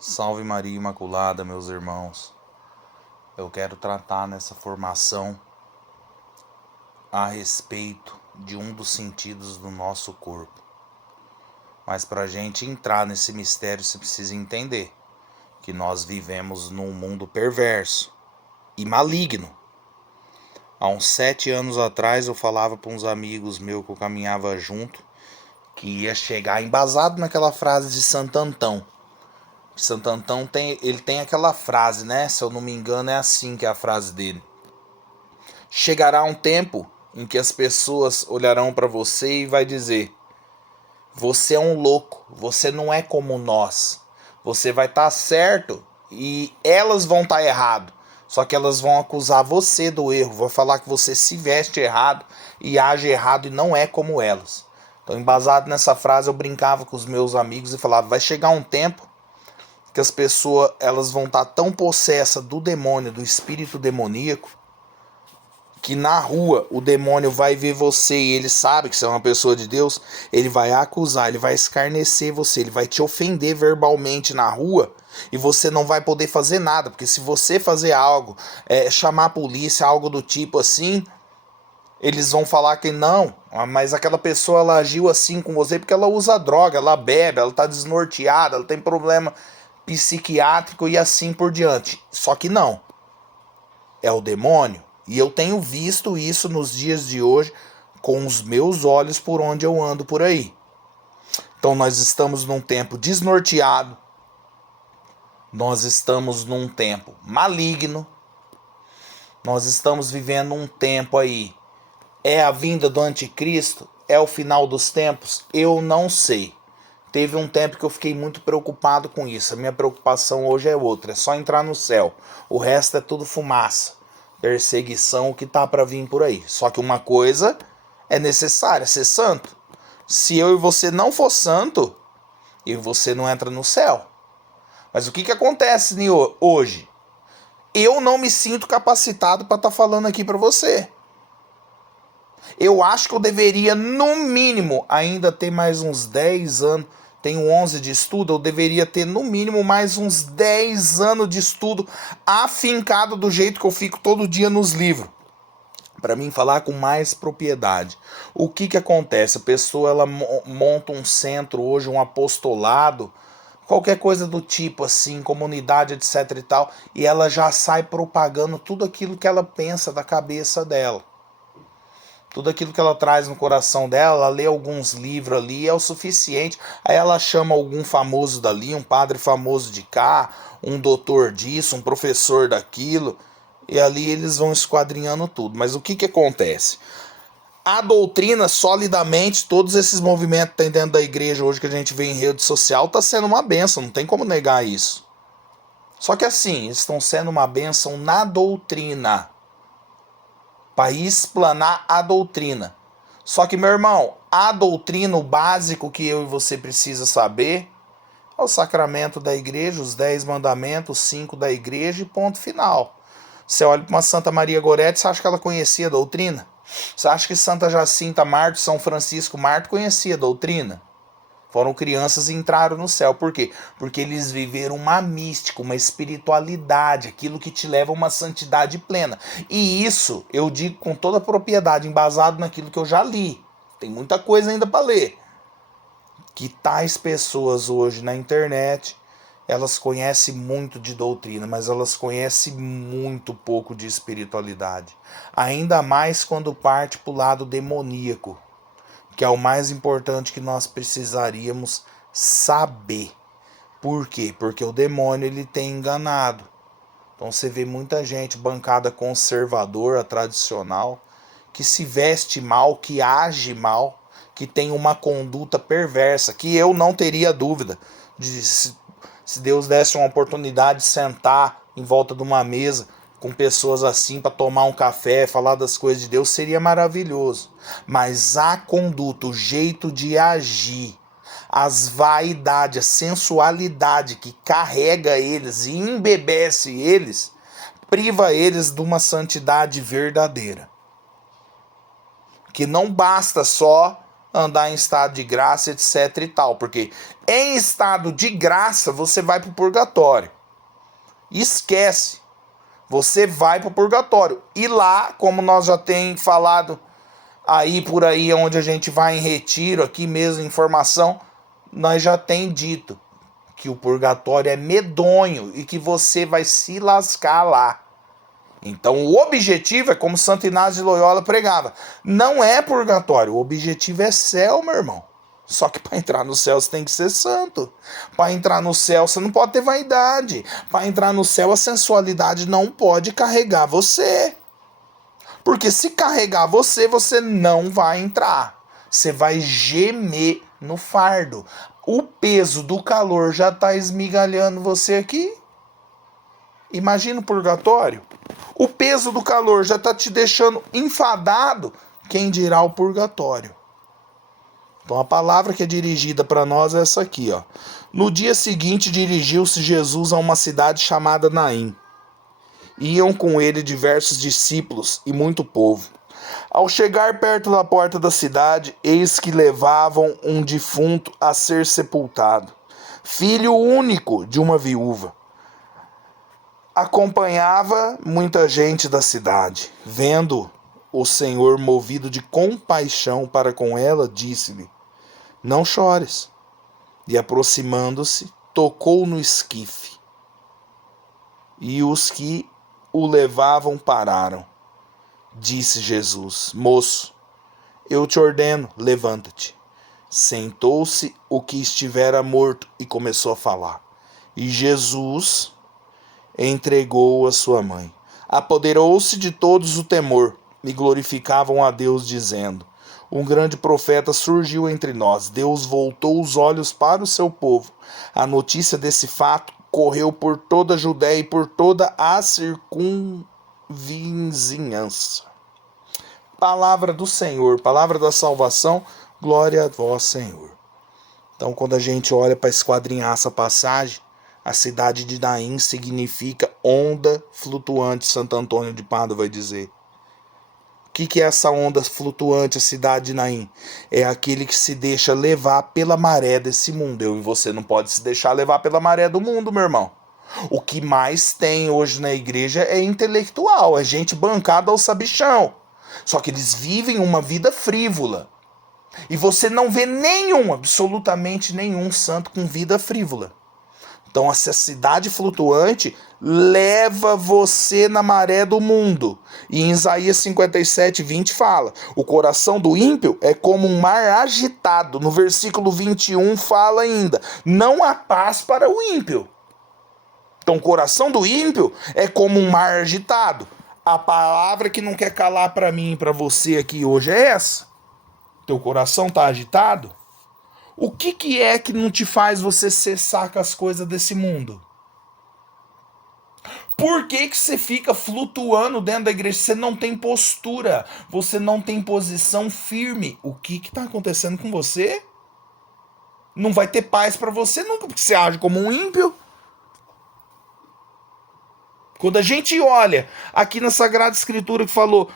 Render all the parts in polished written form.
Salve Maria Imaculada, meus irmãos. Eu quero tratar nessa formação a respeito de um dos sentidos do nosso corpo. Mas para a gente entrar nesse mistério, você precisa entender que nós vivemos num mundo perverso e maligno. Há uns 7 anos atrás eu falava para uns amigos meus que eu caminhava junto que ia chegar embasado naquela frase de Santo Antão. Santo Antão tem aquela frase, né? Se eu não me engano, é assim que é a frase dele. Chegará um tempo em que as pessoas olharão para você e vai dizer: você é um louco, você não é como nós. Você vai estar certo e elas vão estar errado. Só que elas vão acusar você do erro, vão falar que você se veste errado e age errado e não é como elas. Então, embasado nessa frase, eu brincava com os meus amigos e falava: vai chegar um tempo que as pessoas elas vão estar tão possessas do demônio, do espírito demoníaco, que na rua o demônio vai ver você e ele sabe que você é uma pessoa de Deus, ele vai acusar, ele vai escarnecer você, ele vai te ofender verbalmente na rua e você não vai poder fazer nada, porque se você fazer algo, chamar a polícia, algo do tipo assim, eles vão falar que não, mas aquela pessoa ela agiu assim com você porque ela usa droga, ela bebe, ela tá desnorteada, ela tem problema psiquiátrico e assim por diante. Só que não. É o demônio. E eu tenho visto isso nos dias de hoje com os meus olhos por onde eu ando por aí. Então nós estamos num tempo desnorteado. Nós estamos num tempo maligno. Nós estamos vivendo um tempo aí. É a vinda do anticristo? É o final dos tempos? Eu não sei. Teve um tempo que eu fiquei muito preocupado com isso. A minha preocupação hoje é outra. É só entrar no céu. O resto é tudo fumaça. Perseguição que tá para vir por aí. Só que uma coisa é necessária, ser santo. Se eu e você não for santo, eu e você não entra no céu. Mas o que acontece hoje? Eu não me sinto capacitado para estar falando aqui para você. Eu acho que eu deveria, no mínimo, ainda ter mais uns 10 anos. Tenho 11 de estudo, eu deveria ter, no mínimo, mais uns 10 anos de estudo afincado do jeito que eu fico todo dia nos livros. Para mim falar com mais propriedade. O que acontece? A pessoa ela monta um centro hoje, um apostolado, qualquer coisa do tipo assim, comunidade, etc e tal, e ela já sai propagando tudo aquilo que ela pensa da cabeça dela. Tudo aquilo que ela traz no coração dela, ela lê alguns livros ali, é o suficiente. Aí ela chama algum famoso dali, um padre famoso de cá, um doutor disso, um professor daquilo, e ali eles vão esquadrinhando tudo. Mas o que acontece? A doutrina, solidamente, todos esses movimentos que tem dentro da igreja hoje que a gente vê em rede social, está sendo uma bênção, não tem como negar isso. Só que assim, eles estão sendo uma bênção na doutrina, para explanar a doutrina. Só que, meu irmão, a doutrina, o básico que eu e você precisa saber é o sacramento da igreja, os 10 mandamentos, 5 da igreja e ponto final. Você olha para uma Santa Maria Goretti, você acha que ela conhecia a doutrina? Você acha que Santa Jacinta Marto, São Francisco Marto conhecia a doutrina? Foram crianças e entraram no céu. Por quê? Porque eles viveram uma mística, uma espiritualidade, aquilo que te leva a uma santidade plena. E isso eu digo com toda a propriedade, embasado naquilo que eu já li. Tem muita coisa ainda para ler. Que tais pessoas hoje na internet, elas conhecem muito de doutrina, mas elas conhecem muito pouco de espiritualidade. Ainda mais quando parte para o lado demoníaco, que é o mais importante que nós precisaríamos saber. Por quê? Porque o demônio ele tem enganado. Então você vê muita gente bancada conservadora, tradicional, que se veste mal, que age mal, que tem uma conduta perversa, que eu não teria dúvida de se Deus desse uma oportunidade de sentar em volta de uma mesa com pessoas assim para tomar um café, falar das coisas de Deus, seria maravilhoso. Mas a conduta, o jeito de agir, as vaidades, a sensualidade que carrega eles e embebece eles, priva eles de uma santidade verdadeira. Que não basta só andar em estado de graça, etc e tal. Porque em estado de graça você vai para o purgatório. Esquece. Você vai para o purgatório. E lá, como nós já temos falado aí por aí, onde a gente vai em retiro, aqui mesmo em formação, nós já tem dito que o purgatório é medonho e que você vai se lascar lá. Então o objetivo é como Santo Inácio de Loyola pregava. Não é purgatório, o objetivo é céu, meu irmão. Só que para entrar no céu você tem que ser santo. Para entrar no céu você não pode ter vaidade. Para entrar no céu a sensualidade não pode carregar você. Porque se carregar você, você não vai entrar. Você vai gemer no fardo. O peso do calor já está esmigalhando você aqui. Imagina o purgatório. O peso do calor já está te deixando enfadado. Quem dirá o purgatório? Então a palavra que é dirigida para nós é essa aqui, ó. No dia seguinte dirigiu-se Jesus a uma cidade chamada Naim. Iam com ele diversos discípulos e muito povo. Ao chegar perto da porta da cidade, eis que levavam um defunto a ser sepultado, filho único de uma viúva. Acompanhava muita gente da cidade. Vendo o Senhor movido de compaixão para com ela, disse-lhe: não chores. E aproximando-se, tocou no esquife. E os que o levavam pararam. Disse Jesus: moço, eu te ordeno, levanta-te. Sentou-se o que estivera morto e começou a falar. E Jesus entregou-o a sua mãe. Apoderou-se de todos o temor e glorificavam a Deus, dizendo: um grande profeta surgiu entre nós. Deus voltou os olhos para o seu povo. A notícia desse fato correu por toda a Judéia e por toda a circunvizinhança. Palavra do Senhor, palavra da salvação, glória a vós, Senhor. Então, quando a gente olha para esquadrinhar essa passagem, a cidade de Naim significa onda flutuante, Santo Antônio de Pádua vai dizer. O que é essa onda flutuante, a cidade de Naim? É aquele que se deixa levar pela maré desse mundo. Eu e você não pode se deixar levar pela maré do mundo, meu irmão. O que mais tem hoje na igreja é intelectual, é gente bancada ao sabichão. Só que eles vivem uma vida frívola. E você não vê nenhum, absolutamente nenhum santo com vida frívola. Então essa cidade flutuante leva você na maré do mundo. E em Isaías 57:20 fala: o coração do ímpio é como um mar agitado. No versículo 21 fala ainda: não há paz para o ímpio. Então o coração do ímpio é como um mar agitado. A palavra que não quer calar para mim e para você aqui hoje é essa. Teu coração está agitado? O que é que não te faz você cessar com as coisas desse mundo? Por que você fica flutuando dentro da igreja? Você não tem postura, você não tem posição firme. O que está acontecendo com você? Não vai ter paz para você nunca, porque você age como um ímpio. Quando a gente olha aqui na Sagrada Escritura que falou: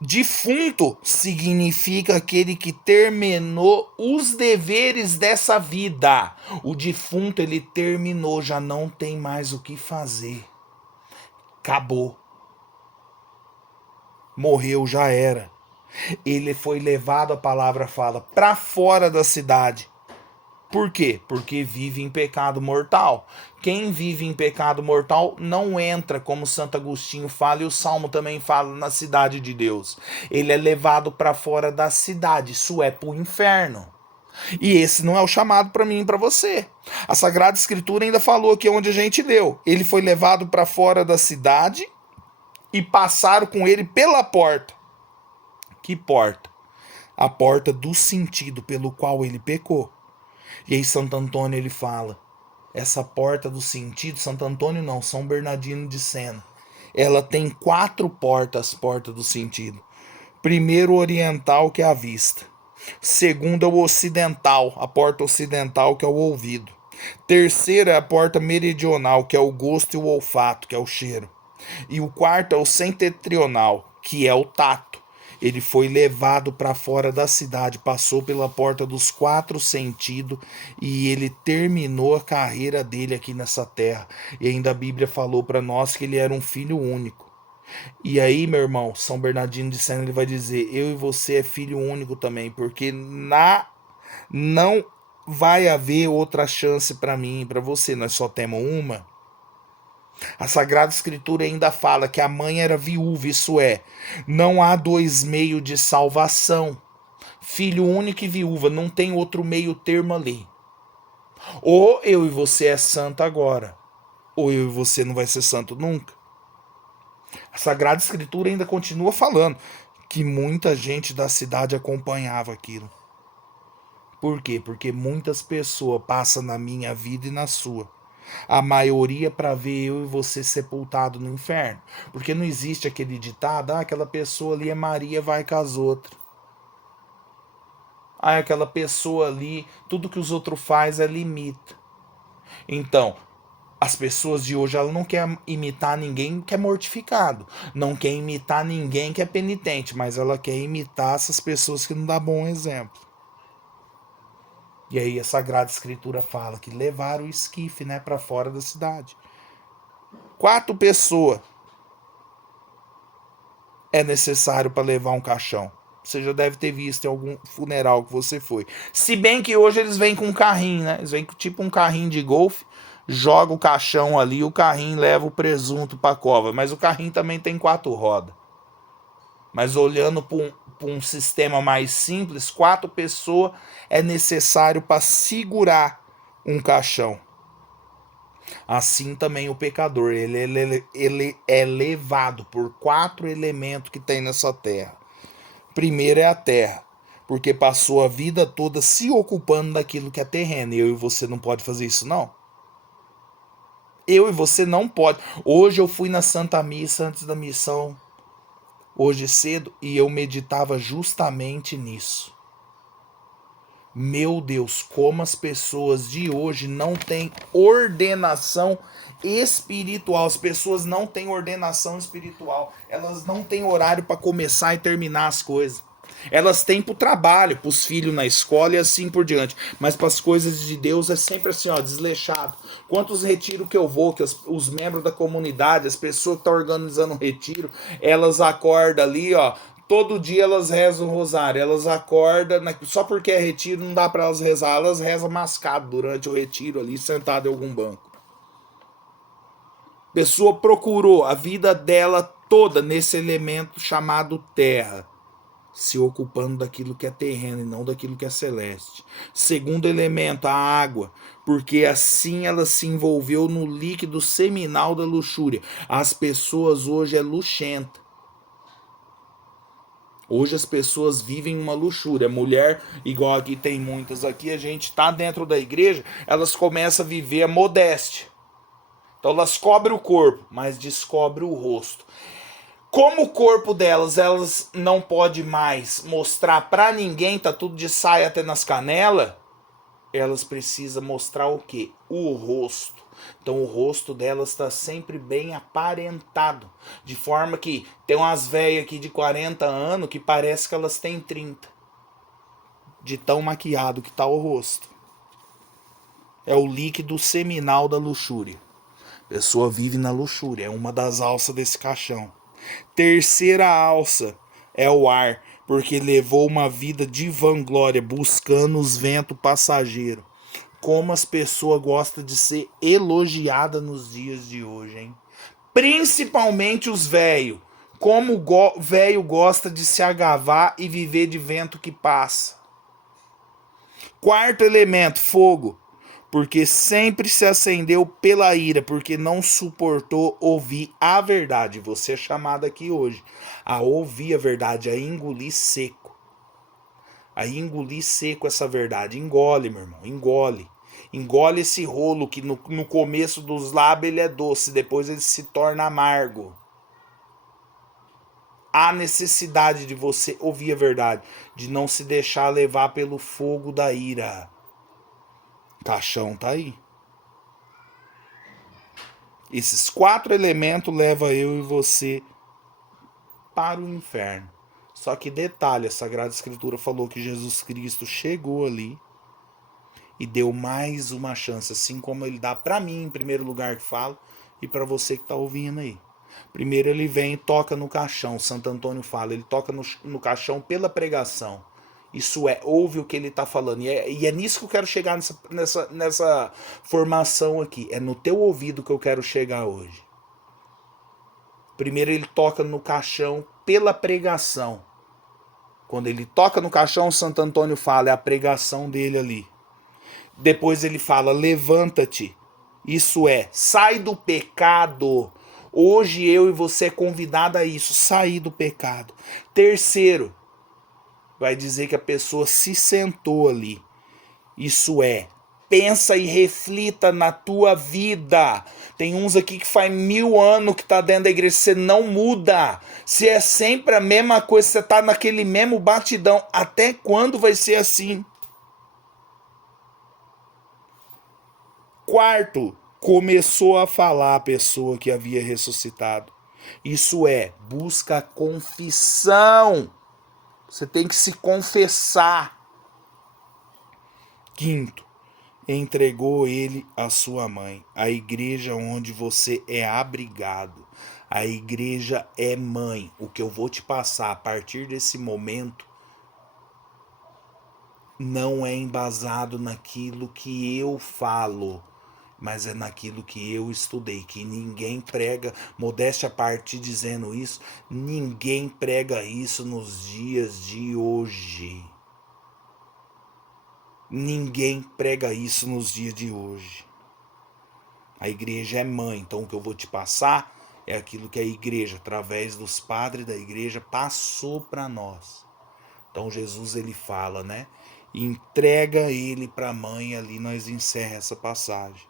defunto significa aquele que terminou os deveres dessa vida. O defunto, ele terminou, já não tem mais o que fazer. Acabou. Morreu, já era. Ele foi levado, a palavra fala, para fora da cidade. Por quê? Porque vive em pecado mortal. Quem vive em pecado mortal não entra, como Santo Agostinho fala, e o Salmo também fala, na cidade de Deus. Ele é levado para fora da cidade, isso é para o inferno. E esse não é o chamado para mim e para você. A Sagrada Escritura ainda falou aqui onde a gente leu. Ele foi levado para fora da cidade e passaram com ele pela porta. Que porta? A porta do sentido pelo qual ele pecou. E aí Santo Antônio ele fala, essa porta do sentido, Santo Antônio não, São Bernardino de Sena, ela tem 4 portas, porta do sentido. Primeiro, o oriental, que é a vista. Segundo, é o ocidental, a porta ocidental, que é o ouvido. Terceira é a porta meridional, que é o gosto e o olfato, que é o cheiro. E o quarto é o setentrional, que é o tato. Ele foi levado para fora da cidade, passou pela porta dos quatro sentidos e ele terminou a carreira dele aqui nessa terra. E ainda a Bíblia falou para nós que ele era um filho único. E aí, meu irmão, São Bernardino de Sena, ele vai dizer: eu e você é filho único também, porque não vai haver outra chance para mim e para você, nós só temos uma. A Sagrada Escritura ainda fala que a mãe era viúva, isso é, não há dois meios de salvação. Filho único e viúva, não tem outro meio termo ali. Ou eu e você é santo agora, ou eu e você não vai ser santo nunca. A Sagrada Escritura ainda continua falando que muita gente da cidade acompanhava aquilo. Por quê? Porque muitas pessoas passam na minha vida e na sua. A maioria para ver eu e você sepultado no inferno. Porque não existe aquele ditado, aquela pessoa ali é Maria, vai com as outras. Aquela pessoa ali, tudo que os outros faz é limita. Então, as pessoas de hoje, ela não quer imitar ninguém que é mortificado. Não quer imitar ninguém que é penitente. Mas ela quer imitar essas pessoas que não dão bom exemplo. E aí a Sagrada Escritura fala que levaram o esquife, né, para fora da cidade. 4 pessoas é necessário para levar um caixão. Você já deve ter visto em algum funeral que você foi. Se bem que hoje eles vêm com um carrinho, né? Eles vêm com tipo um carrinho de golfe, joga o caixão ali, o carrinho leva o presunto para a cova. Mas o carrinho também tem 4 rodas. Mas olhando para um sistema mais simples, 4 pessoas é necessário para segurar um caixão. Assim também o pecador, ele é levado por 4 elementos que tem nessa terra. Primeiro é a terra, porque passou a vida toda se ocupando daquilo que é terreno. Eu e você não pode fazer isso, não. Eu e você não pode. Hoje eu fui na Santa Missa antes da missão, hoje cedo, e eu meditava justamente nisso. Meu Deus, como as pessoas de hoje não têm ordenação espiritual. As pessoas não têm ordenação espiritual. Elas não têm horário para começar e terminar as coisas. Elas têm para o trabalho, para os filhos na escola e assim por diante. Mas para as coisas de Deus é sempre assim, ó, desleixado. Quantos retiros que eu vou, que os membros da comunidade, as pessoas que estão organizando o retiro, elas acordam ali, ó. Todo dia elas rezam o rosário, elas acordam, só porque é retiro não dá para elas rezar, elas rezam mascado durante o retiro ali, sentado em algum banco. A pessoa procurou a vida dela toda nesse elemento chamado terra, se ocupando daquilo que é terreno e não daquilo que é celeste. Segundo elemento, a água, porque assim ela se envolveu no líquido seminal da luxúria. As pessoas hoje é luxenta. Hoje as pessoas vivem uma luxúria. Mulher, igual aqui tem muitas aqui, a gente tá dentro da igreja, elas começam a viver a modéstia. Então elas cobrem o corpo, mas descobrem o rosto. Como o corpo delas, elas não pode mais mostrar pra ninguém, tá tudo de saia até nas canelas, elas precisam mostrar o quê? O rosto. Então o rosto delas está sempre bem aparentado. De forma que tem umas velhas aqui de 40 anos que parece que elas têm 30. De tão maquiado que tá o rosto. É o líquido seminal da luxúria. A pessoa vive na luxúria. É uma das alças desse caixão. Terceira alça é o ar. Porque levou uma vida de vanglória, buscando os ventos passageiros. Como as pessoas gostam de ser elogiadas nos dias de hoje, hein? Principalmente os velhos. Como o velho gosta de se agavar e viver de vento que passa. Quarto elemento, fogo. Porque sempre se acendeu pela ira, porque não suportou ouvir a verdade. Você é chamado aqui hoje a ouvir a verdade, a engolir seco. A engolir seco essa verdade. Engole, meu irmão, engole. Engole esse rolo que no começo dos lábios ele é doce, depois ele se torna amargo. Há necessidade de você ouvir a verdade, de não se deixar levar pelo fogo da ira. Caixão tá aí. Esses 4 elementos levam eu e você para o inferno. Só que detalhe, a Sagrada Escritura falou que Jesus Cristo chegou ali e deu mais uma chance, assim como ele dá para mim em primeiro lugar que falo e para você que tá ouvindo aí. Primeiro ele vem e toca no caixão, Santo Antônio fala, ele toca no caixão pela pregação. Isso é, ouve o que ele está falando. E é nisso que eu quero chegar nessa formação aqui. É no teu ouvido que eu quero chegar hoje. Primeiro ele toca no caixão pela pregação. Quando ele toca no caixão, Santo Antônio fala, é a pregação dele ali. Depois ele fala, levanta-te. Isso é, sai do pecado. Hoje eu e você é convidado a isso, sair do pecado. Terceiro, vai dizer que a pessoa se sentou ali. Isso é, pensa e reflita na tua vida. Tem uns aqui que faz 1000 anos que tá dentro da igreja, você não muda. Se é sempre a mesma coisa, você tá naquele mesmo batidão, até quando vai ser assim? Quarto, começou a falar a pessoa que havia ressuscitado. Isso é, busca confissão. Você tem que se confessar. Quinto, entregou ele à sua mãe, a igreja onde você é abrigado. A igreja é mãe. O que eu vou te passar a partir desse momento não é embasado naquilo que eu falo, mas é naquilo que eu estudei, que ninguém prega, modéstia à parte dizendo isso, ninguém prega isso nos dias de hoje. Ninguém prega isso nos dias de hoje. A igreja é mãe, então o que eu vou te passar é aquilo que a igreja, através dos padres da igreja, passou para nós. Então Jesus ele fala, né? Entrega ele para a mãe, ali nós encerra essa passagem.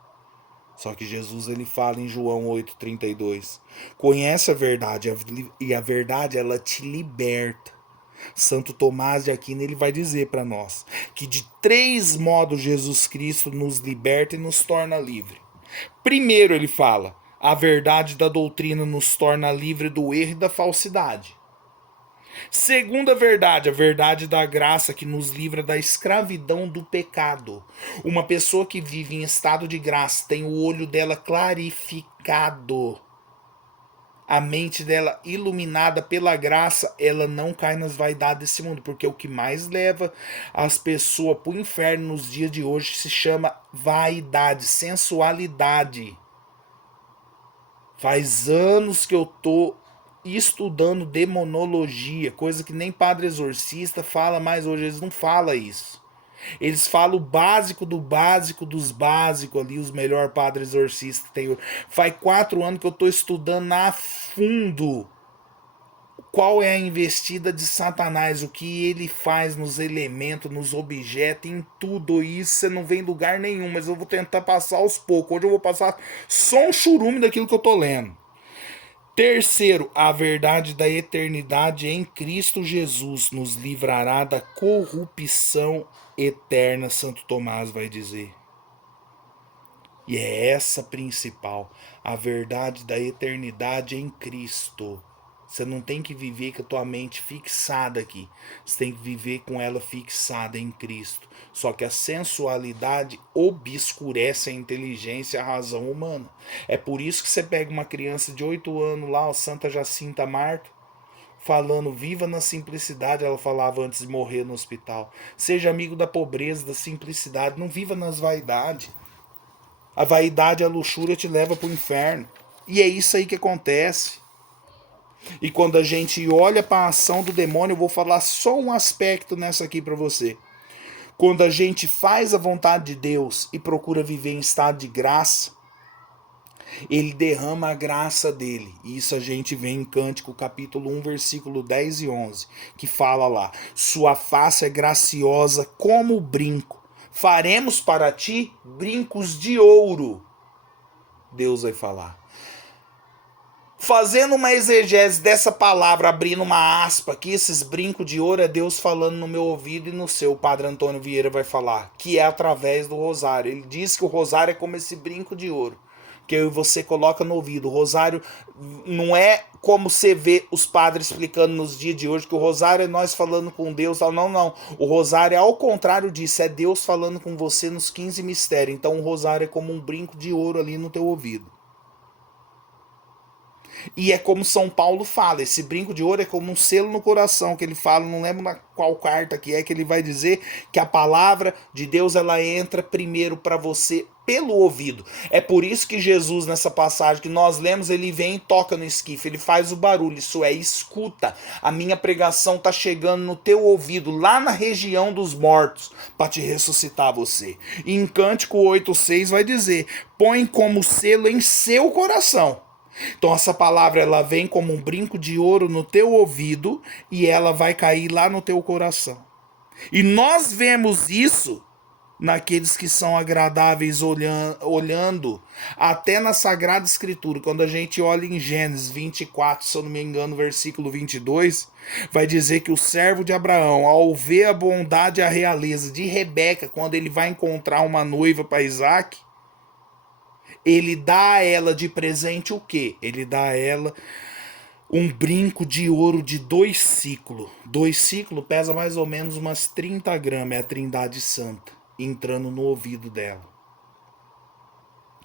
Só que Jesus ele fala em João 8,32. Conhece a verdade e a verdade ela te liberta. Santo Tomás de Aquino ele vai dizer para nós que de 3 modos Jesus Cristo nos liberta e nos torna livre. Primeiro ele fala, a verdade da doutrina nos torna livre do erro e da falsidade. Segunda verdade, a verdade da graça que nos livra da escravidão do pecado. Uma pessoa que vive em estado de graça tem o olho dela clarificado, a mente dela iluminada pela graça, ela não cai nas vaidades desse mundo, porque o que mais leva as pessoas para o inferno nos dias de hoje se chama vaidade, sensualidade. Faz anos que eu tô estudando demonologia, coisa que nem padre exorcista fala mais hoje, eles não falam isso. Eles falam o básico do básico dos básicos ali, os melhores padres exorcistas que tem hoje. Faz 4 anos que eu estou estudando a fundo qual é a investida de Satanás, o que ele faz nos elementos, nos objetos, em tudo isso. Você não vem em lugar nenhum, mas eu vou tentar passar aos poucos. Hoje eu vou passar só um churume daquilo que eu tô lendo. Terceiro, a verdade da eternidade em Cristo Jesus nos livrará da corrupção eterna, Santo Tomás vai dizer. E é essa principal, a verdade da eternidade em Cristo. Você não tem que viver com a tua mente fixada aqui. Você tem que viver com ela fixada em Cristo. Só que a sensualidade obscurece a inteligência e a razão humana. É por isso que você pega uma criança de 8 anos lá, o Santa Jacinta Marta, falando viva na simplicidade, ela falava antes de morrer no hospital. Seja amigo da pobreza, da simplicidade, não viva nas vaidades. A vaidade e a luxúria te leva para o inferno. E é isso aí que acontece. E quando a gente olha para a ação do demônio, eu vou falar só um aspecto nessa aqui para você. Quando a gente faz a vontade de Deus e procura viver em estado de graça, ele derrama a graça dele. E isso a gente vê em Cântico capítulo 1, versículo 10 e 11, que fala lá: sua face é graciosa como o brinco. Faremos para ti brincos de ouro. Deus vai falar. Fazendo uma exegese dessa palavra, abrindo uma aspa aqui, esses brincos de ouro é Deus falando no meu ouvido e no seu. O Padre Antônio Vieira vai falar, que é através do rosário. Ele diz que o rosário é como esse brinco de ouro. que você coloca no ouvido. O rosário não é como você vê os padres explicando nos dias de hoje, que o rosário é nós falando com Deus. Não, não. O rosário é ao contrário disso, é Deus falando com você nos 15 mistérios. Então o rosário é como um brinco de ouro ali no teu ouvido. E é como São Paulo fala, esse brinco de ouro é como um selo no coração, que ele fala, não lembro na qual carta que ele vai dizer que a palavra de Deus ela entra primeiro para você pelo ouvido. É por isso que Jesus, nessa passagem que nós lemos, ele vem e toca no esquife, ele faz o barulho, isso é, escuta. A minha pregação tá chegando no teu ouvido, lá na região dos mortos, para te ressuscitar você. E em Cântico 8,6 vai dizer, põe como selo em seu coração. Então essa palavra ela vem como um brinco de ouro no teu ouvido e ela vai cair lá no teu coração. E nós vemos isso naqueles que são agradáveis olhando até na Sagrada Escritura. Quando a gente olha em Gênesis 24, se eu não me engano, versículo 22, vai dizer que o servo de Abraão, ao ver a bondade e a realeza de Rebeca, quando ele vai encontrar uma noiva para Isaac, ele dá a ela de presente o quê? Ele dá a ela um brinco de ouro de 2 ciclos. 2 ciclos pesa mais ou menos umas 30 gramas, é a Trindade Santa, entrando no ouvido dela.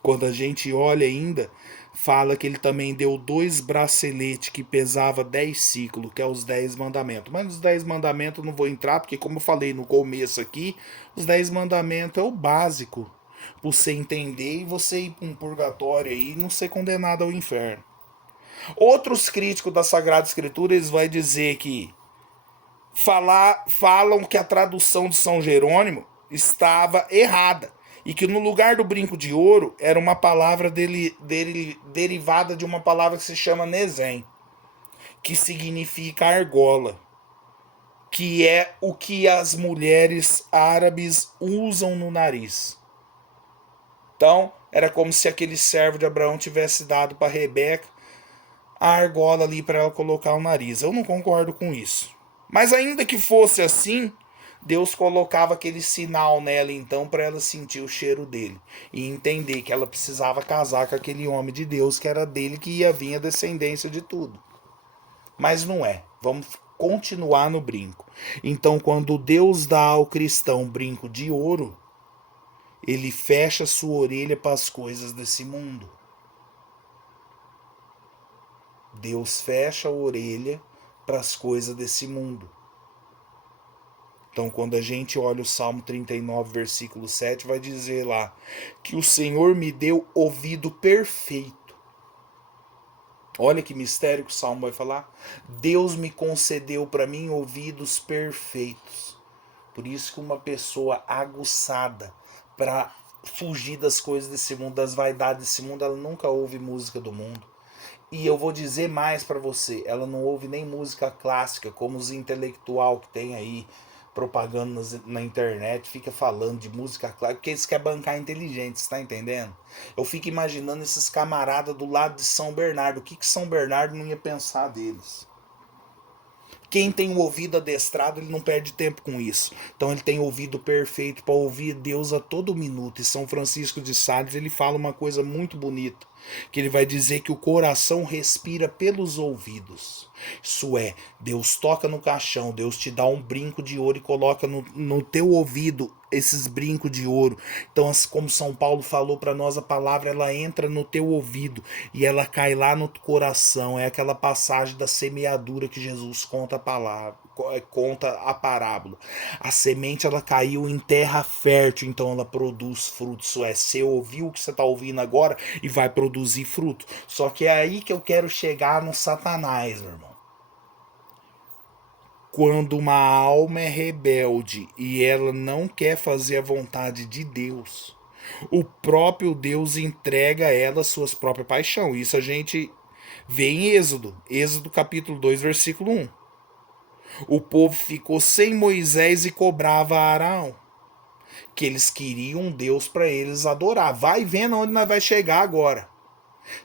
Quando a gente olha ainda, fala que ele também deu 2 braceletes que pesava 10 ciclos, que é os 10 mandamentos. Mas os 10 mandamentos eu não vou entrar, porque como eu falei no começo aqui, os 10 mandamentos é o básico pra você entender e você ir para um purgatório aí e não ser condenado ao inferno. Outros críticos da Sagrada Escritura eles vão dizer que falam que a tradução de São Jerônimo estava errada e que no lugar do brinco de ouro era uma palavra derivada de uma palavra que se chama Nezem, que significa argola, que é o que as mulheres árabes usam no nariz. Então, era como se aquele servo de Abraão tivesse dado para Rebeca a argola ali para ela colocar o nariz. Eu não concordo com isso. Mas ainda que fosse assim, Deus colocava aquele sinal nela então para ela sentir o cheiro dele e entender que ela precisava casar com aquele homem de Deus que era dele que ia vir a descendência de tudo. Mas não é. Vamos continuar no brinco. Então, quando Deus dá ao cristão brinco de ouro, ele fecha sua orelha para as coisas desse mundo. Deus fecha a orelha para as coisas desse mundo. Então, quando a gente olha o Salmo 39, versículo 7, vai dizer lá que o Senhor me deu ouvido perfeito. Olha que mistério que o Salmo vai falar. Deus me concedeu para mim ouvidos perfeitos. Por isso que uma pessoa aguçada para fugir das coisas desse mundo, das vaidades desse mundo, ela nunca ouve música do mundo. E eu vou dizer mais para você, ela não ouve nem música clássica, como os intelectual que tem aí propaganda na internet, fica falando de música clássica, porque eles querem bancar inteligente, você tá entendendo? Eu fico imaginando esses camaradas do lado de São Bernardo, o que São Bernardo não ia pensar deles? Quem tem o ouvido adestrado, ele não perde tempo com isso. Então ele tem ouvido perfeito para ouvir Deus a todo minuto. E São Francisco de Sales, ele fala uma coisa muito bonita, que ele vai dizer que o coração respira pelos ouvidos. Isso é, Deus toca no caixão, Deus te dá um brinco de ouro e coloca no teu ouvido esses brincos de ouro. Então, como São Paulo falou para nós, a palavra ela entra no teu ouvido e ela cai lá no coração. É aquela passagem da semeadura que Jesus conta a parábola. A semente ela caiu em terra fértil, então ela produz frutos. Isso é, você ouviu o que você está ouvindo agora e vai produzir fruto. Só que é aí que eu quero chegar no Satanás, meu irmão. Quando uma alma é rebelde e ela não quer fazer a vontade de Deus, o próprio Deus entrega a ela suas próprias paixões. Isso a gente vê em Êxodo capítulo 2, versículo 1. O povo ficou sem Moisés e cobrava a Araão, que eles queriam um Deus para eles adorar. Vai vendo onde nós vai chegar agora.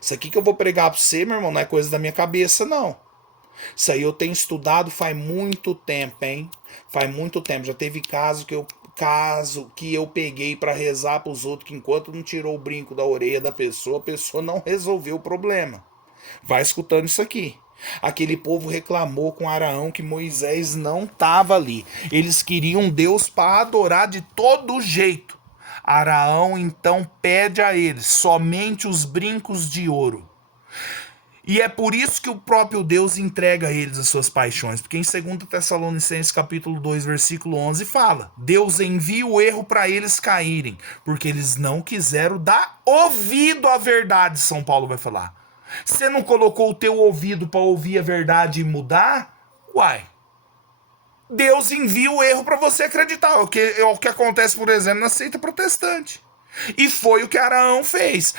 Isso aqui que eu vou pregar para você, meu irmão, não é coisa da minha cabeça, não. Isso aí eu tenho estudado faz muito tempo, hein? Faz muito tempo. Já teve caso que eu caso que eu peguei para rezar para os outros, que enquanto não tirou o brinco da orelha da pessoa, a pessoa não resolveu o problema. Vai escutando isso aqui. Aquele povo reclamou com Araão que Moisés não estava ali. Eles queriam Deus para adorar de todo jeito. Araão então pede a eles somente os brincos de ouro. E é por isso que o próprio Deus entrega a eles as suas paixões. Porque em 2 Tessalonicenses capítulo 2, versículo 11 fala: Deus envia o erro para eles caírem, porque eles não quiseram dar ouvido à verdade, São Paulo vai falar. Você não colocou o teu ouvido para ouvir a verdade e mudar? Uai. Deus envia o erro para você acreditar. É o que acontece, por exemplo, na seita protestante. E foi o que Araão fez.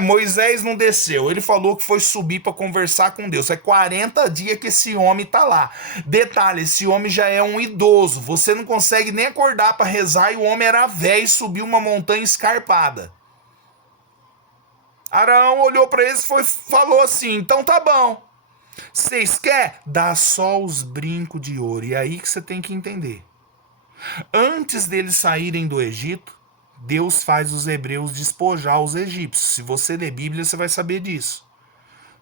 Moisés não desceu. Ele falou que foi subir para conversar com Deus. É 40 dias que esse homem tá lá. Detalhe, esse homem já é um idoso. Você não consegue nem acordar para rezar e o homem era velho e subiu uma montanha escarpada. Araão olhou para eles e falou assim: então tá bom. Vocês querem? Dá só os brincos de ouro. E é aí que você tem que entender. Antes deles saírem do Egito, Deus faz os hebreus despojar os egípcios. Se você ler Bíblia, você vai saber disso.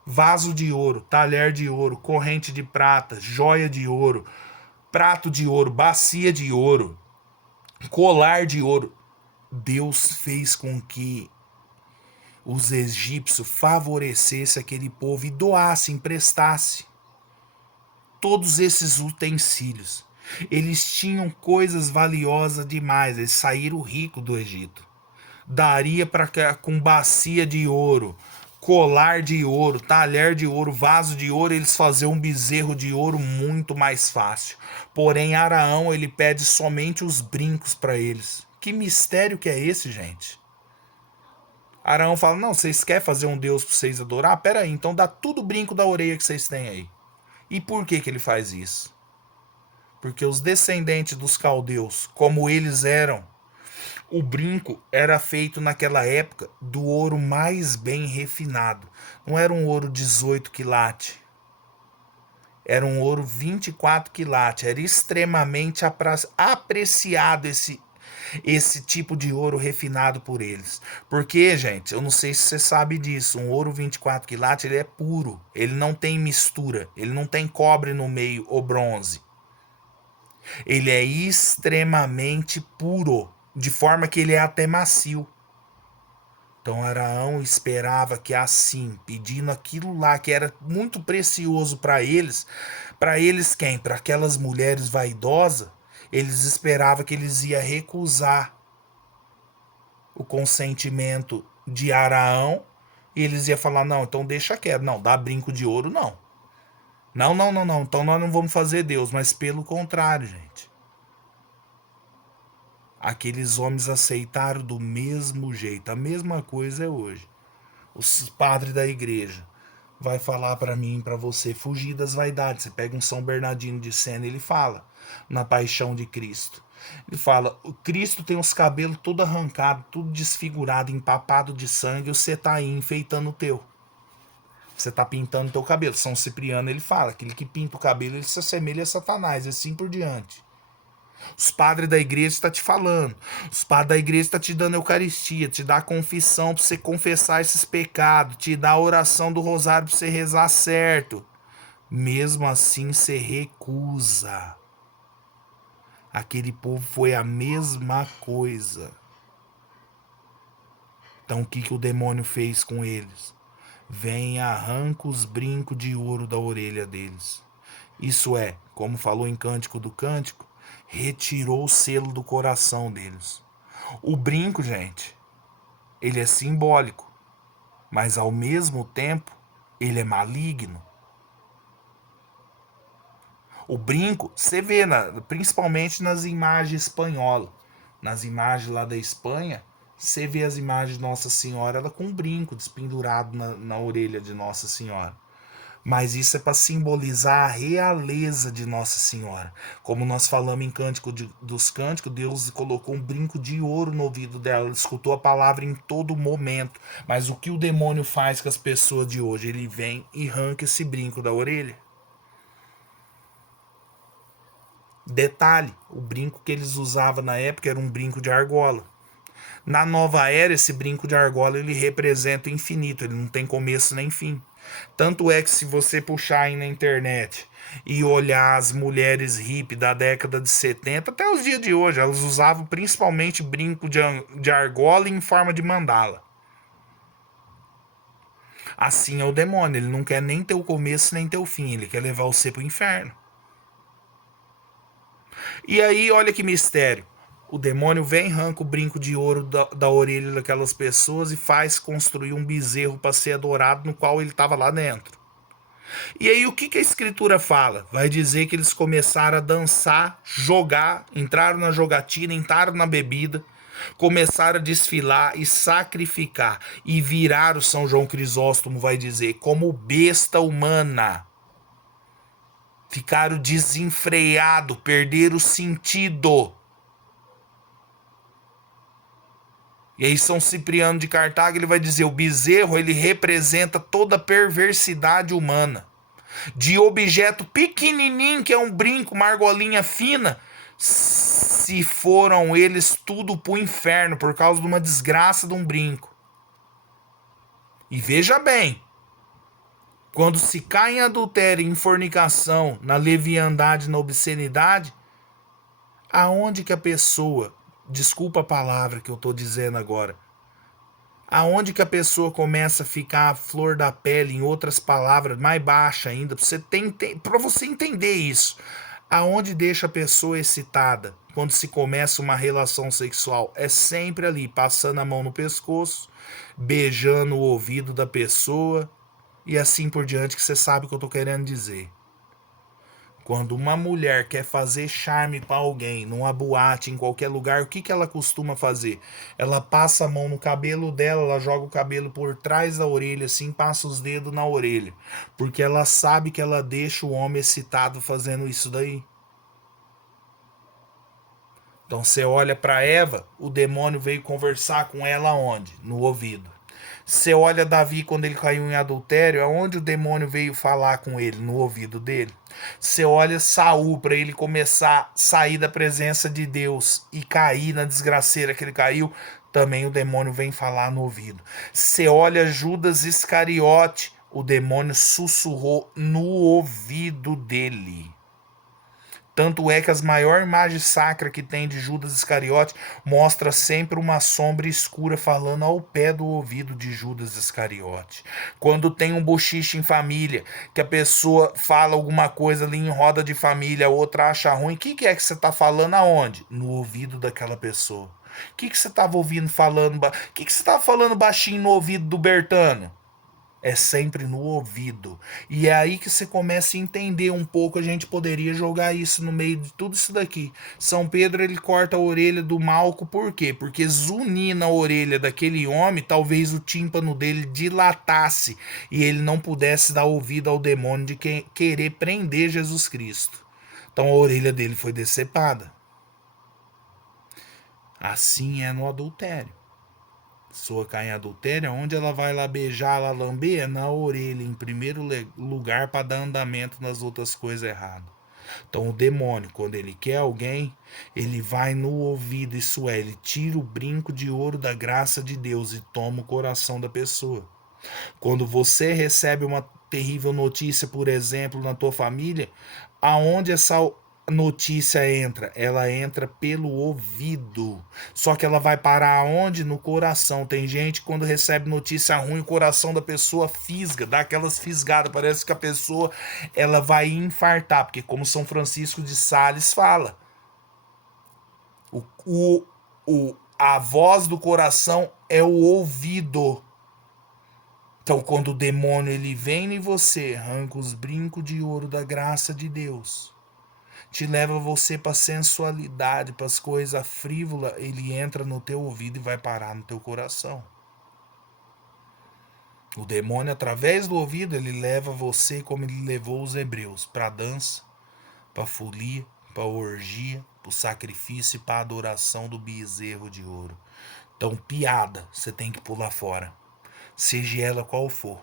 Vaso de ouro, talher de ouro, corrente de prata, joia de ouro, prato de ouro, bacia de ouro, colar de ouro. Deus fez com que os egípcios favorecessem aquele povo e doassem, emprestassem todos esses utensílios. Eles tinham coisas valiosas demais. Eles saíram ricos do Egito. Daria para com bacia de ouro, colar de ouro, talher de ouro, vaso de ouro, eles faziam um bezerro de ouro muito mais fácil. Porém, Araão, ele pede somente os brincos para eles. Que mistério que é esse, gente? Araão fala: não, vocês querem fazer um Deus para vocês adorar? Pera aí, então dá tudo brinco da orelha que vocês têm aí. E por que ele faz isso? Porque os descendentes dos caldeus, como eles eram, o brinco era feito naquela época do ouro mais bem refinado. Não era um ouro 18 quilates. Era um ouro 24 quilates. Era extremamente apreciado esse tipo de ouro refinado por eles. Porque, gente, eu não sei se você sabe disso, um ouro 24 quilates ele é puro. Ele não tem mistura. Ele não tem cobre no meio ou bronze. Ele é extremamente puro, de forma que ele é até macio. Então Araão esperava que assim, pedindo aquilo lá que era muito precioso para eles quem? Para aquelas mulheres vaidosas, eles esperavam que eles iam recusar o consentimento de Araão e eles iam falar: não, então deixa quieto, não, dá brinco de ouro não. Não, não, não, não, então nós não vamos fazer Deus, mas pelo contrário, gente. Aqueles homens aceitaram do mesmo jeito. A mesma coisa é hoje. Os padres da igreja vai falar para mim, para você, fugir das vaidades. Você pega um São Bernardino de Sena, ele fala na Paixão de Cristo. Ele fala: o Cristo tem os cabelos tudo arrancado, tudo desfigurado, empapado de sangue, e você tá aí enfeitando o teu. Você tá pintando o teu cabelo. São Cipriano, ele fala: aquele que pinta o cabelo, ele se assemelha a Satanás, assim por diante. Os padres da igreja estão te falando. Os padres da igreja estão te dando Eucaristia, te dá a confissão para você confessar esses pecados, te dá a oração do rosário para você rezar certo. Mesmo assim, você recusa. Aquele povo foi a mesma coisa. Então, o que o demônio fez com eles? Vem e arranca os brincos de ouro da orelha deles. Isso é, como falou em Cântico do Cântico, retirou o selo do coração deles. O brinco, gente, ele é simbólico, mas ao mesmo tempo ele é maligno. O brinco, você vê, principalmente nas imagens espanholas, nas imagens lá da Espanha, você vê as imagens de Nossa Senhora ela com um brinco despendurado na orelha de Nossa Senhora. Mas isso é para simbolizar a realeza de Nossa Senhora. Como nós falamos em Cântico dos Cânticos, Deus colocou um brinco de ouro no ouvido dela. Ela escutou a palavra em todo momento. Mas o que o demônio faz com as pessoas de hoje? Ele vem e arranca esse brinco da orelha. Detalhe, o brinco que eles usavam na época era um brinco de argola. Na nova era, esse brinco de argola ele representa o infinito, ele não tem começo nem fim. Tanto é que se você puxar aí na internet e olhar as mulheres hippie da década de 70 até os dias de hoje, elas usavam principalmente brinco de argola em forma de mandala. Assim é o demônio, ele não quer nem ter o começo nem ter o fim, ele quer levar você pro inferno. E aí, olha que mistério. O demônio vem, arranca o brinco de ouro da orelha daquelas pessoas e faz construir um bezerro para ser adorado, no qual ele estava lá dentro. E aí, o que a escritura fala? Vai dizer que eles começaram a dançar, jogar, entraram na jogatina, entraram na bebida, começaram a desfilar e sacrificar. E viraram, São João Crisóstomo vai dizer, como besta humana. Ficaram desenfreados, perderam o sentido. E aí São Cipriano de Cartago ele vai dizer, o bezerro ele representa toda a perversidade humana. De objeto pequenininho, que é um brinco, uma argolinha fina, se foram eles tudo pro inferno por causa de uma desgraça de um brinco. E veja bem, quando se cai em adultério, em fornicação, na leviandade, na obscenidade, aonde que a pessoa, desculpa a palavra que eu tô dizendo agora, aonde que a pessoa começa a ficar a flor da pele, em outras palavras, mais baixa ainda, para você entender isso. Aonde deixa a pessoa excitada quando se começa uma relação sexual? É sempre ali, passando a mão no pescoço, beijando o ouvido da pessoa e assim por diante, que você sabe o que eu tô querendo dizer. Quando uma mulher quer fazer charme para alguém, numa boate, em qualquer lugar, o que ela costuma fazer? Ela passa a mão no cabelo dela, ela joga o cabelo por trás da orelha, assim, passa os dedos na orelha. Porque ela sabe que ela deixa o homem excitado fazendo isso daí. Então você olha para Eva, o demônio veio conversar com ela onde? No ouvido. Você olha Davi quando ele caiu em adultério, aonde o demônio veio falar com ele? No ouvido dele. Você olha Saul para ele começar a sair da presença de Deus e cair na desgraceira que ele caiu, também o demônio vem falar no ouvido. Você olha Judas Iscariote, o demônio sussurrou no ouvido dele. Tanto é que as maior imagem sacra que tem de Judas Iscariote mostra sempre uma sombra escura falando ao pé do ouvido de Judas Iscariote. Quando tem um bochiche em família, que a pessoa fala alguma coisa ali em roda de família, a outra acha ruim, o que é que você está falando aonde? No ouvido daquela pessoa. O que você estava ouvindo falando? O que você estava falando baixinho no ouvido do Bertano? É sempre no ouvido. E é aí que você começa a entender um pouco. A gente poderia jogar isso no meio de tudo isso daqui. São Pedro ele corta a orelha do Malco, por quê? Porque zunindo a orelha daquele homem, talvez o tímpano dele dilatasse e ele não pudesse dar ouvido ao demônio de querer prender Jesus Cristo. Então a orelha dele foi decepada. Assim é no adultério. Pessoa cai em adultério, onde ela vai lá beijar, lá lamber? É na orelha, em primeiro lugar, para dar andamento nas outras coisas erradas. Então o demônio, quando ele quer alguém, ele vai no ouvido, isso é, ele tira o brinco de ouro da graça de Deus e toma o coração da pessoa. Quando você recebe uma terrível notícia, por exemplo, na tua família, aonde essa notícia entra? Ela entra pelo ouvido. Só que ela vai parar aonde? No coração. Tem gente que quando recebe notícia ruim, o coração da pessoa fisga, dá aquelas fisgadas, parece que a pessoa ela vai infartar, porque como São Francisco de Sales fala, o, o, a voz do coração é o ouvido. Então, quando o demônio ele vem em você, arranca os brincos de ouro da graça de Deus, te leva você para sensualidade, para as coisas frívolas, ele entra no teu ouvido e vai parar no teu coração. O demônio, através do ouvido, ele leva você como ele levou os hebreus, para a dança, para a folia, para a orgia, para o sacrifício e para a adoração do bezerro de ouro. Então, piada, você tem que pular fora, seja ela qual for.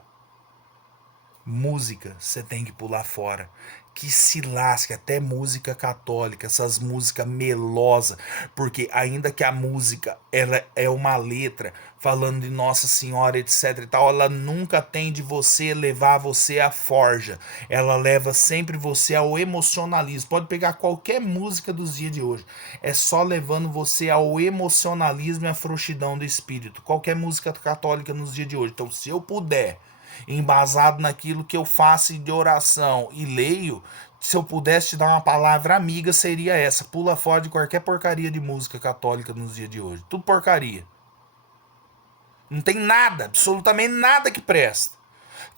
Música, você tem que pular fora. Que se lasque, até música católica, essas músicas melosas, porque ainda que a música ela é uma letra falando de Nossa Senhora, etc e tal, ela nunca tem de você levar você à forja. Ela leva sempre você ao emocionalismo. Pode pegar qualquer música dos dias de hoje. É só levando você ao emocionalismo e à frouxidão do espírito. Qualquer música católica nos dias de hoje. Então, se eu puder embasado naquilo que eu faço de oração e leio, se eu pudesse te dar uma palavra amiga, seria essa: pula fora de qualquer porcaria de música católica nos dias de hoje. Tudo porcaria. Não tem nada, absolutamente nada que presta.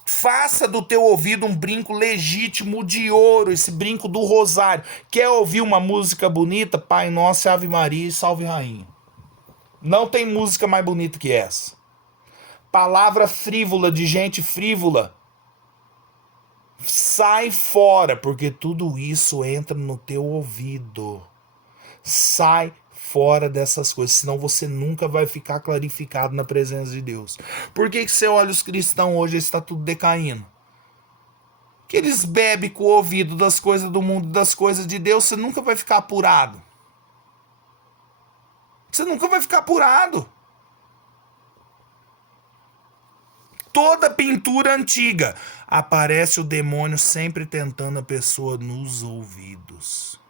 Faça do teu ouvido um brinco legítimo de ouro, esse brinco do rosário. Quer ouvir uma música bonita? Pai Nosso, Ave Maria e Salve Rainha. Não tem música mais bonita que essa. Palavra frívola de gente frívola, sai fora, porque tudo isso entra no teu ouvido. Sai fora dessas coisas, senão você nunca vai ficar clarificado na presença de Deus. Por que você olha os cristãos hoje, está tudo decaindo? Que eles bebem com o ouvido das coisas do mundo, das coisas de Deus, você nunca vai ficar apurado. Você nunca vai ficar apurado. Toda pintura antiga aparece o demônio sempre tentando a pessoa nos ouvidos.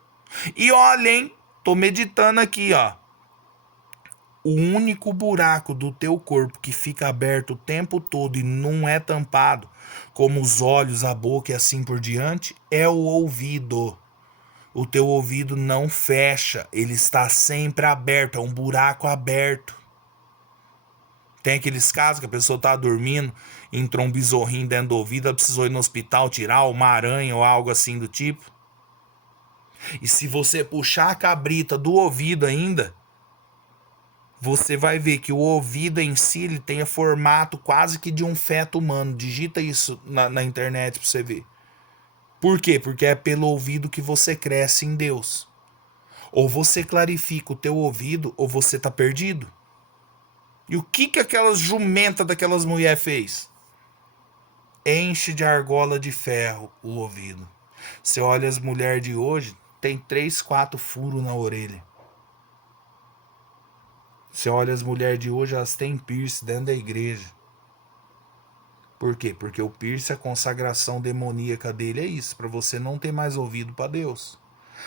E olhem, tô meditando aqui, ó. O único buraco do teu corpo que fica aberto o tempo todo e não é tampado, como os olhos, a boca e assim por diante, é o ouvido. O teu ouvido não fecha, ele está sempre aberto, é um buraco aberto. Tem aqueles casos que a pessoa tá dormindo, entrou um besorrinho dentro do ouvido, ela precisou ir no hospital tirar uma aranha ou algo assim do tipo. E se você puxar a cabrita do ouvido ainda, você vai ver que o ouvido em si ele tem o formato quase que de um feto humano. Digita isso na internet pra você ver. Por quê? Porque é pelo ouvido que você cresce em Deus. Ou você clarifica o teu ouvido, ou você tá perdido. E o que aquelas jumentas daquelas mulheres fez? Enche de argola de ferro o ouvido. Você olha as mulheres de hoje, tem 3, 4 furos na orelha. Você olha as mulheres de hoje, elas têm piercing dentro da igreja. Por quê? Porque o piercing, a consagração demoníaca dele é isso, para você não ter mais ouvido para Deus.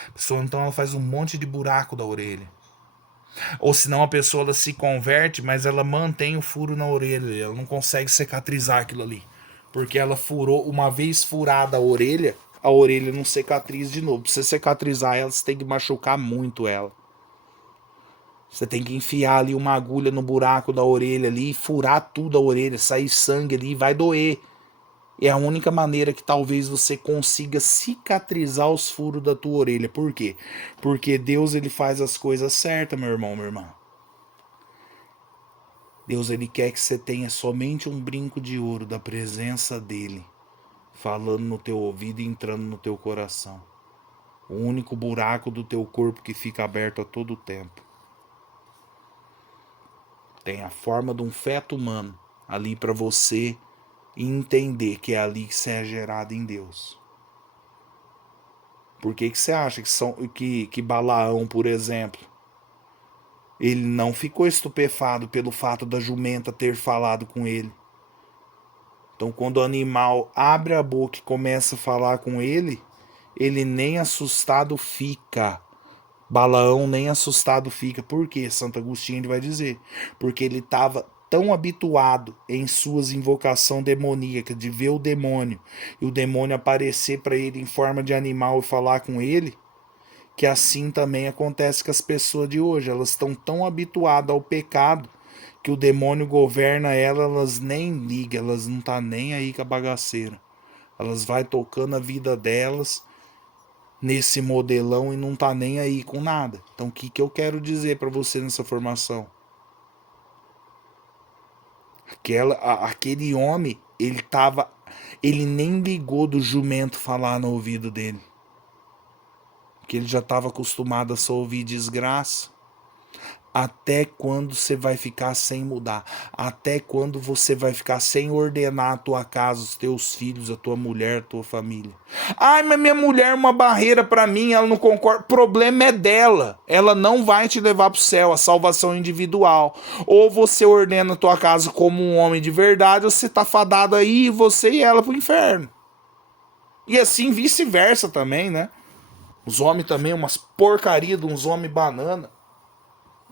A pessoa então ela faz um monte de buraco da orelha. Ou senão a pessoa ela se converte, mas ela mantém o furo na orelha, ela não consegue cicatrizar aquilo ali. Porque ela furou, uma vez furada a orelha não cicatriza de novo. Pra você cicatrizar ela, você tem que machucar muito ela. Você tem que enfiar ali uma agulha no buraco da orelha ali e furar tudo a orelha, sair sangue ali, vai doer. É a única maneira que talvez você consiga cicatrizar os furos da tua orelha. Por quê? Porque Deus ele faz as coisas certas, meu irmão, minha irmã. Deus ele quer que você tenha somente um brinco de ouro da presença dele, falando no teu ouvido e entrando no teu coração. O único buraco do teu corpo que fica aberto a todo tempo. Tem a forma de um feto humano ali para você entender que é ali que você é gerado em Deus. Por que você acha que Balaão, por exemplo, ele não ficou estupefado pelo fato da jumenta ter falado com ele? Então, quando o animal abre a boca e começa a falar com ele, ele nem assustado fica. Balaão nem assustado fica. Por quê? Santo Agostinho ele vai dizer. Porque ele estava tão habituado em suas invocações demoníacas, de ver o demônio, e o demônio aparecer para ele em forma de animal e falar com ele, que assim também acontece com as pessoas de hoje. Elas estão tão habituadas ao pecado que o demônio governa elas nem ligam, elas não tá nem aí com a bagaceira. Elas vai tocando a vida delas nesse modelão e não tá nem aí com nada. Então o que eu quero dizer para você nessa formação? Aquele homem, ele nem ligou do jumento falar no ouvido dele. Porque ele já estava acostumado a só ouvir desgraça. Até quando você vai ficar sem mudar? Até quando você vai ficar sem ordenar a tua casa, os teus filhos, a tua mulher, a tua família? Ai, mas minha mulher é uma barreira para mim, ela não concorda. O problema é dela. Ela não vai te levar pro céu, a salvação individual. Ou você ordena a tua casa como um homem de verdade, ou você tá fadado aí, você e ela pro inferno. E assim vice-versa também, né? Os homens também, umas porcaria de uns homens banana.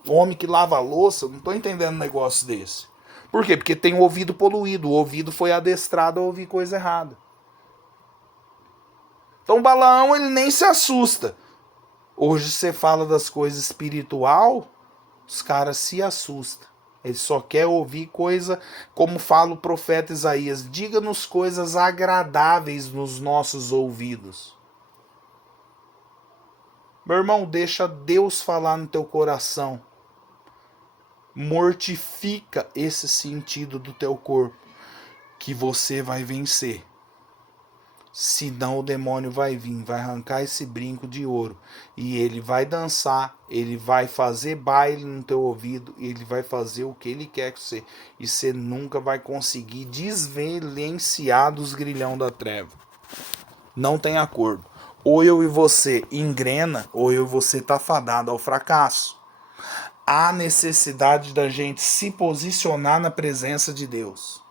Homem que lava a louça, eu não tô entendendo um negócio desse. Por quê? Porque tem o ouvido poluído, o ouvido foi adestrado a ouvir coisa errada. Então Balaão, ele nem se assusta. Hoje você fala das coisas espiritual, os caras se assustam. Ele só quer ouvir coisa, como fala o profeta Isaías, diga-nos coisas agradáveis nos nossos ouvidos. Meu irmão, deixa Deus falar no teu coração. Mortifica esse sentido do teu corpo, que você vai vencer. Senão o demônio vai vir, vai arrancar esse brinco de ouro e ele vai dançar, ele vai fazer baile no teu ouvido, ele vai fazer o que ele quer que você, e você nunca vai conseguir desvencilhar dos grilhão da treva. Não tem acordo. Ou eu e você engrena, ou eu e você tá fadado ao fracasso. Há necessidade da gente se posicionar na presença de Deus.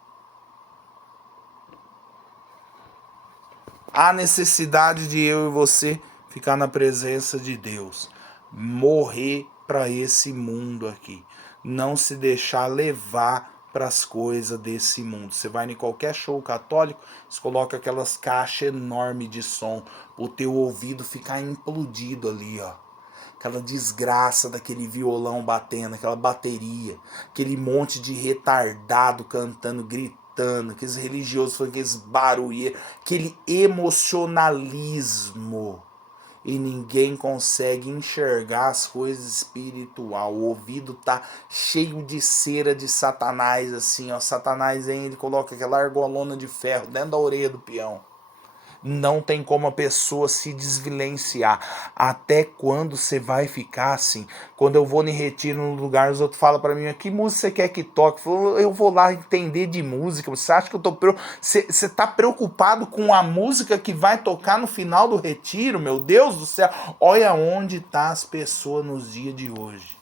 Há necessidade de eu e você ficar na presença de Deus. Morrer para esse mundo aqui. Não se deixar levar para as coisas desse mundo. Você vai em qualquer show católico, você coloca aquelas caixas enormes de som, o teu ouvido ficar implodido ali, ó. Aquela desgraça daquele violão batendo, aquela bateria, aquele monte de retardado cantando, gritando, aqueles religiosos fazendo aqueles barulhos, aquele emocionalismo. E ninguém consegue enxergar as coisas espiritual. O ouvido tá cheio de cera de Satanás, assim, ó. Satanás vem, ele coloca aquela argolona de ferro dentro da orelha do peão. Não tem como a pessoa se desvilenciar. Até quando você vai ficar assim? Quando eu vou em retiro no lugar, os outros falam para mim, que música você quer que toque? Eu vou lá entender de música. Você acha que eu tô... Você tá preocupado com a música que vai tocar no final do retiro? Meu Deus do céu! Olha onde tá as pessoas nos dias de hoje.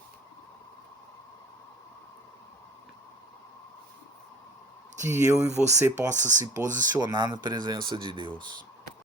Que eu e você possa se posicionar na presença de Deus.